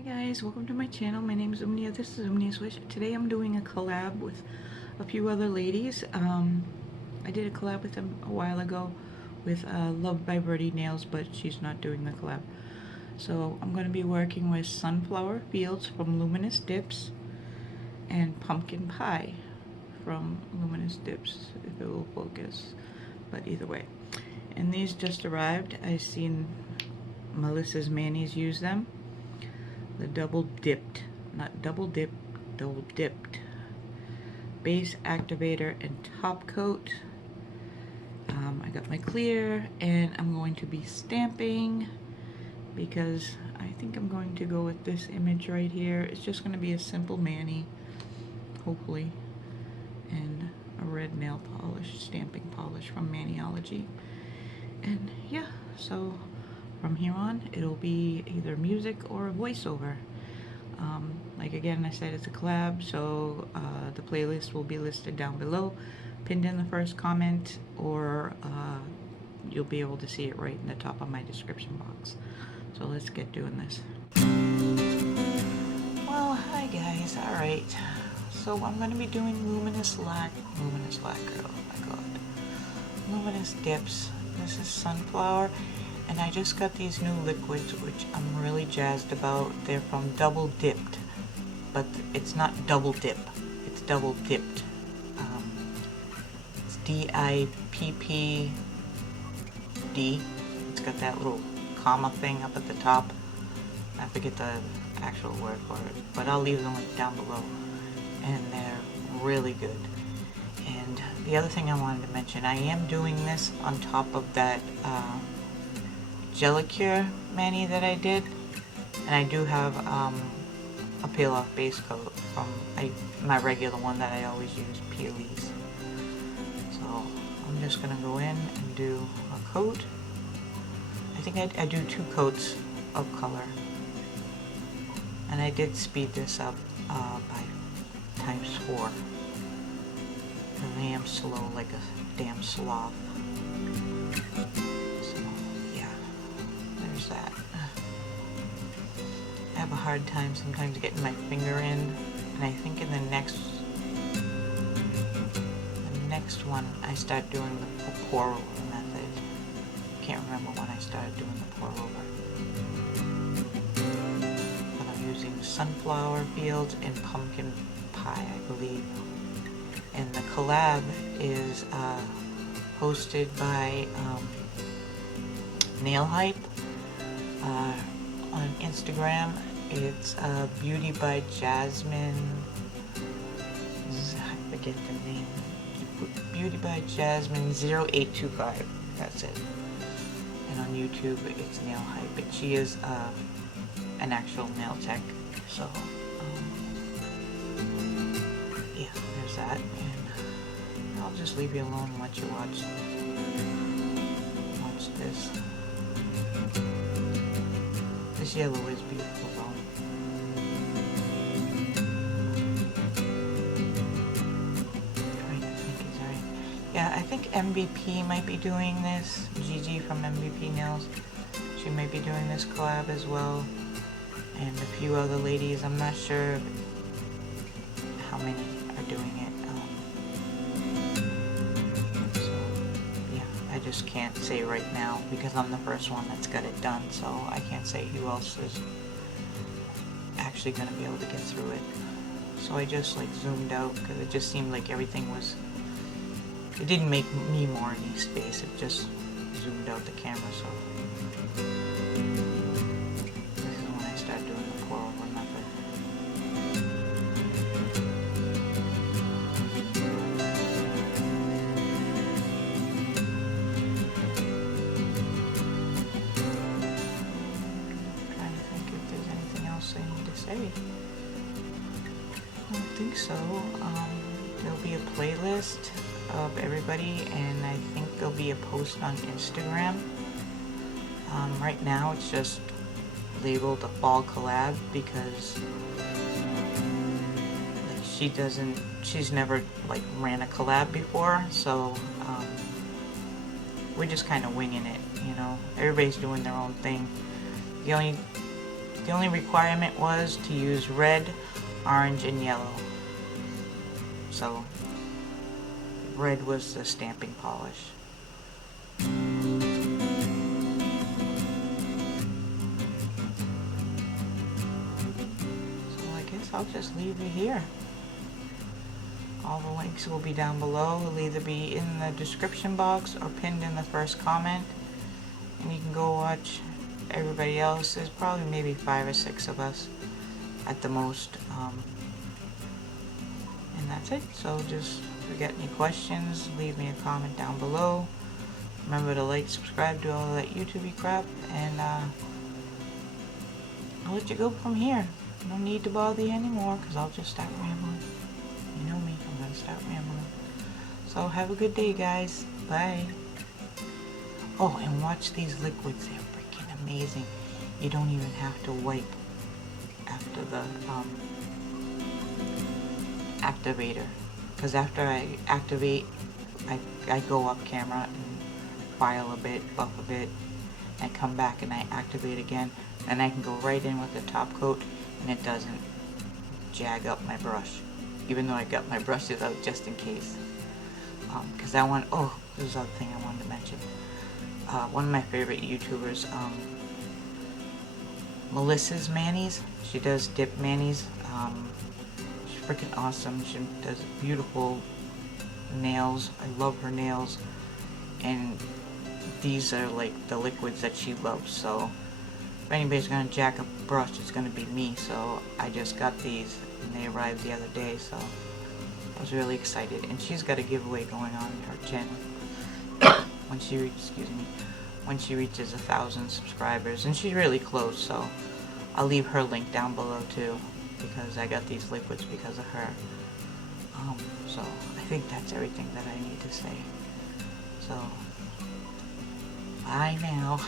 Hi guys, welcome to my channel. My name is 𝑂𝑚𝑛𝑒𝑦𝑎'𝑠. This is 𝑂𝑚𝑛𝑒𝑦𝑎'𝑠 Wish. Today I'm doing a collab with a few other ladies. I did a collab with them a while ago with Loved by VividDipNails, but she's not doing the collab. So I'm going to be working with Sunflower Fields from Luminous Dipp'd and Pumpkin Pie from Luminous Dipp'd, if it will focus, but either way. And these just arrived. I've seen Melissa's Manny's use them. The double dipped, not double dip, double dipped base activator and top coat. I got my clear and I'm going to be stamping because I think I'm going to go with this image right here. It's just going to be a simple mani, hopefully, and a red nail polish, stamping polish from Maniology. And yeah, so from here on, it'll be either music or a voiceover. Like again, I said, it's a collab, so the playlist will be listed down below, pinned in the first comment, or you'll be able to see it right in the top of my description box. So let's get doing this. Well, hi guys, alright. So I'm going to be doing Luminous Lacquer, oh my god. Luminous Dips. This is Sunflower. And I just got these new liquids, which I'm really jazzed about. They're from Double Dipp'd, but it's not double dip, it's double dipped. It's DIPPD. It's got that little comma thing up at the top. I forget the actual word for it, but I'll leave the link down below. And they're really good. And the other thing I wanted to mention, I am doing this on top of that Gelicure mani that I did, and I do have a peel off base coat from my regular one that I always use, Peelies. So I'm just gonna go in and do a coat. I think I do 2 coats of color, and I did speed this up by ×4 because I am slow like a damn sloth. That. I have a hard time sometimes getting my finger in, and I think in the next one I start doing the pour over method. Can't remember when I started doing the pour over. But I'm using Sunflower Fields and Pumpkin Pie, I believe. And the collab is hosted by Nail Hype. On Instagram, it's Beauty by Jasmine. I forget the name. Beauty by Jasmine 0825. That's it. And on YouTube, it's Nail Hype. But she is an actual nail tech. So yeah, there's that. And I'll just leave you alone and let you watch this. This yellow is beautiful though. Trying to think, is there any... Yeah, I think MVP might be doing this. Gigi from MVP Nails. She might be doing this collab as well. And a few other ladies. I'm not sure how many are doing it. I just can't say right now because I'm the first one that's got it done, so I can't say who else is actually going to be able to get through it. So I just like zoomed out because it just seemed like everything was, it didn't make me more any space, it just zoomed out the camera. So this is when I start doing the pour over method. I don't think so. There'll be a playlist of everybody, and I think there'll be a post on Instagram. Right now it's just labeled a fall collab because like, she's never like ran a collab before, so we're just kind of winging it, you know. Everybody's doing their own thing. The only The only requirement was to use red, orange, and yellow. So red was the stamping polish. So I guess I'll just leave it here. All the links will be down below. It'll either be in the description box or pinned in the first comment. And you can go watch everybody else. There's probably maybe 5 or 6 of us at the most. And that's it. So just if you got any questions, leave me a comment down below. Remember to like, subscribe, do all that YouTube crap, and I'll let you go from here. No need to bother you anymore, because I'll just start rambling. You know me, I'm going to start rambling. So have a good day, guys. Bye. Oh, and watch these liquids. They're freaking amazing. You don't even have to wipe after the activator. Because after I activate, I go up camera and file a bit, buff a bit, and come back and I activate again. And I can go right in with the top coat and it doesn't jag up my brush. Even though I got my brushes out just in case. Because I want, oh, there's another thing I wanted to mention. One of my favorite YouTubers, Melissa's Manis. She does Dipp'd Manis. She's freaking awesome. She does beautiful nails. I love her nails. And these are like the liquids that she loves. So if anybody's gonna jack a brush, it's gonna be me. So I just got these and they arrived the other day. So I was really excited. And she's got a giveaway going on in her channel. When she reaches 1,000 subscribers, and she's really close, so I'll leave her link down below too, because I got these liquids because of her. So I think that's everything that I need to say. So bye now.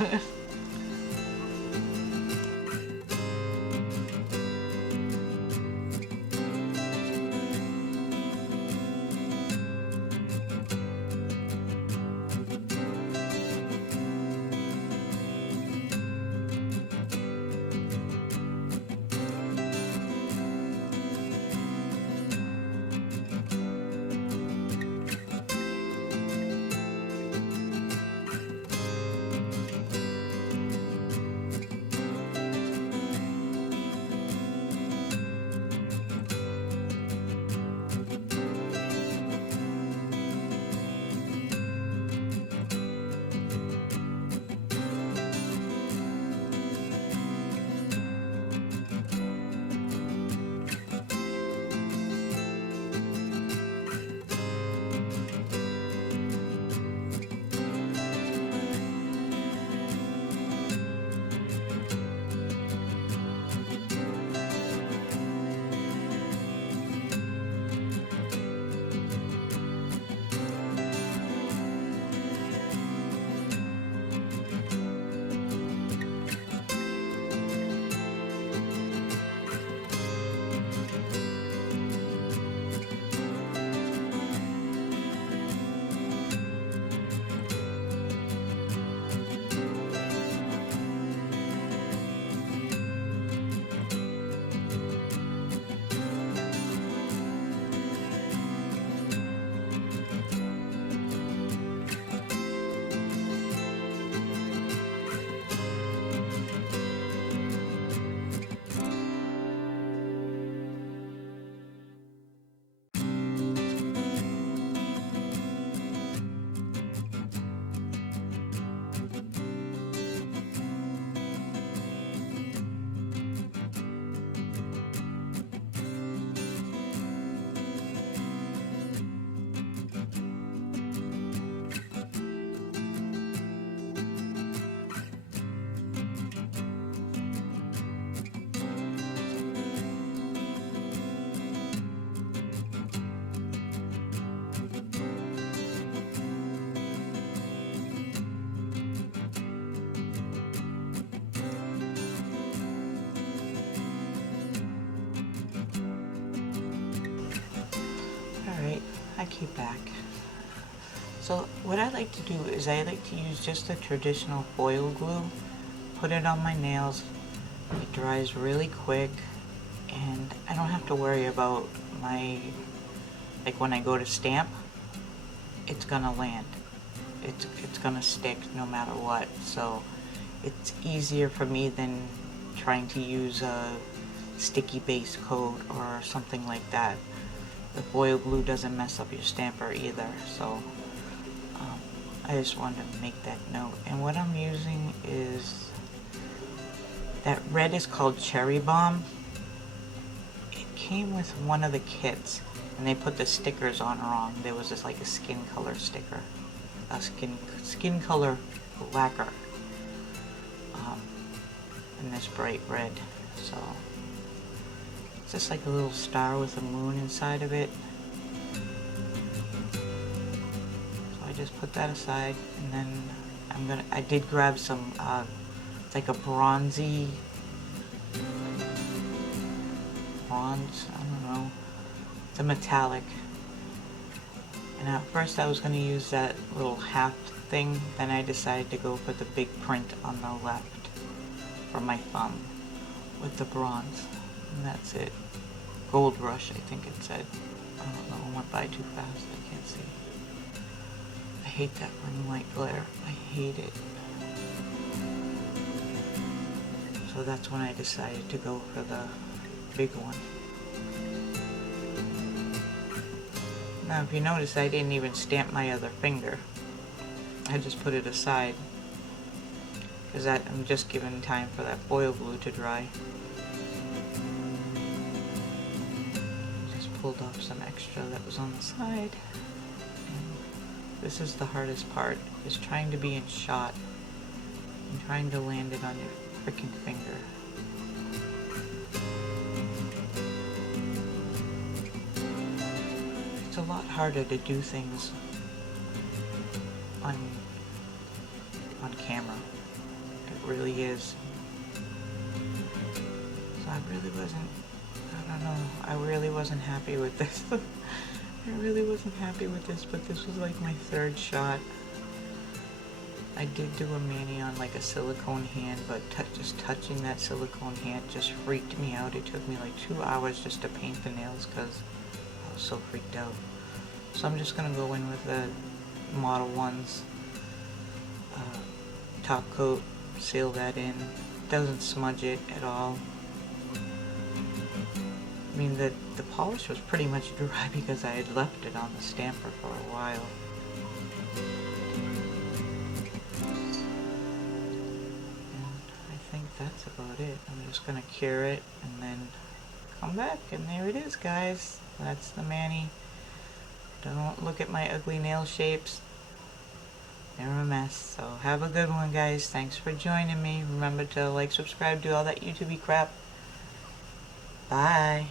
I keep back. So what I like to do is I like to use just the traditional foil glue, put it on my nails, It dries really quick, and I don't have to worry about like when I go to stamp, it's gonna land. It's gonna stick no matter what. So it's easier for me than trying to use a sticky base coat or something like that. The foil glue doesn't mess up your stamper either, so I just wanted to make that note. And what I'm using is, that red is called Cherry Bomb. It came with one of the kits, and they put the stickers on wrong. There was just like a skin color sticker, a skin color lacquer, and this bright red. So it's just like a little star with a moon inside of it. So I just put that aside, and then I did grab some it's like a bronzy bronze, I don't know, it's a metallic. And at first I was going to use that little half thing, then I decided to go for the big print on the left for my thumb with the bronze. And that's it. Gold Rush, I think it said. I don't know, I went by too fast, I can't see. I hate that ring light glare. I hate it. So that's when I decided to go for the big one. Now if you notice, I didn't even stamp my other finger. I just put it aside, because I'm just giving time for that foil glue to dry. Just pulled off some extra that was on the side. And this is the hardest part, is trying to be in shot and trying to land it on your freaking finger. It's a lot harder to do things on camera. It really is. So I really wasn't happy with this. I really wasn't happy with this, but this was like my third shot. I did do a mani on like a silicone hand, but just touching that silicone hand just freaked me out. It took me like 2 hours just to paint the nails because I was so freaked out. So I'm just going to go in with the Model 1's top coat, seal that in. Doesn't smudge it at all. I mean, the polish was pretty much dry because I had left it on the stamper for a while. That's about it. I'm just gonna cure it and then come back, and there it is, guys. That's the mani. Don't look at my ugly nail shapes. They're a mess. So have a good one, guys. Thanks for joining me. Remember to like, subscribe, do all that YouTube-y crap. Bye.